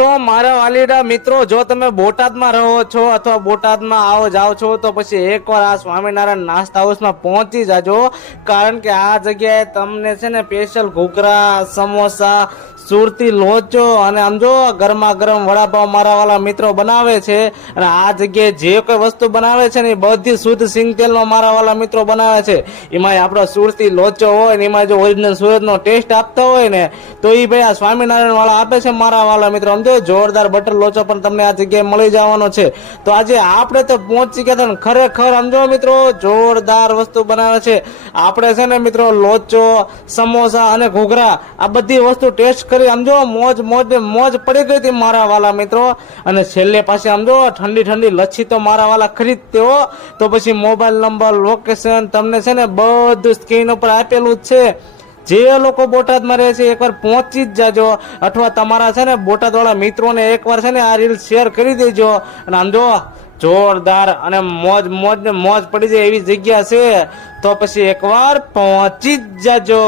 તો મારા વાલીડા મિત્રો, જો તમે બોટાદમાં રહો છો અથવા બોટાદમાં આવો જાઓ છો તો પછી એકવાર આ સ્વામિનારાયણ નાસ્તા હાઉસમાં પહોંચી જાજો, કારણ કે આ જગ્યાએ તમને છે ને સ્પેશિયલ ઘૂઘરા, સમોસા, સુરતી લોચો અને આમ જો ગરમા ગરમ વડાપાવ મારા વાલા મિત્રો બનાવે છે. અને આ જગ્યાએ જે કોઈ વસ્તુ બનાવે છે ને એ બધી શુદ્ધ સિંગ તેલનો મારા વાલા મિત્રો બનાવે છે. એમાં આપણો સુરતી લોચો હોય ને એમાં જો ઓરિજિનલ સુરતનો ટેસ્ટ આપતો હોય ને તો એ ભાઈ આ સ્વામિનારાયણ વાળા આપે છે મારા વાલા મિત્રો. સમજો, જોરદાર બટર લોચો પણ તમને આ જગ્યાએ મળી જવાનો છે. તો આજે આપણે તો પહોંચી ગયા હતા, ખરેખર સમજો મિત્રો જોરદાર વસ્તુ બનાવે છે. આપણે છે ને મિત્રો લોચો, સમોસા અને ઘૂઘરા આ બધી વસ્તુ ટેસ્ટ કરી સમજો મોજ પડી ગઈ હતી મારા વાલા મિત્રો. અને છેલ્લે પાસે સમજો ઠંડી ઠંડી લચ્છી તો મારા વાલા ખરીદતે હો. તો પછી મોબાઈલ નંબર, લોકેશન તમને છે ને બધું સ્ક્રીન ઉપર આપેલું જ છે. જે લોકો બોટાદમાં રહે છે એકવાર પહોંચી જ જાજો, અથવા તમારા છે ને બોટાદ વાળા મિત્રોને એકવાર છે ને આ રીલ શેર કરી દેજો. અને આમ જો જોરદાર અને મોજ પડી જાય એવી જગ્યા છે, તો પછી એકવાર પહોંચી જ જાજો.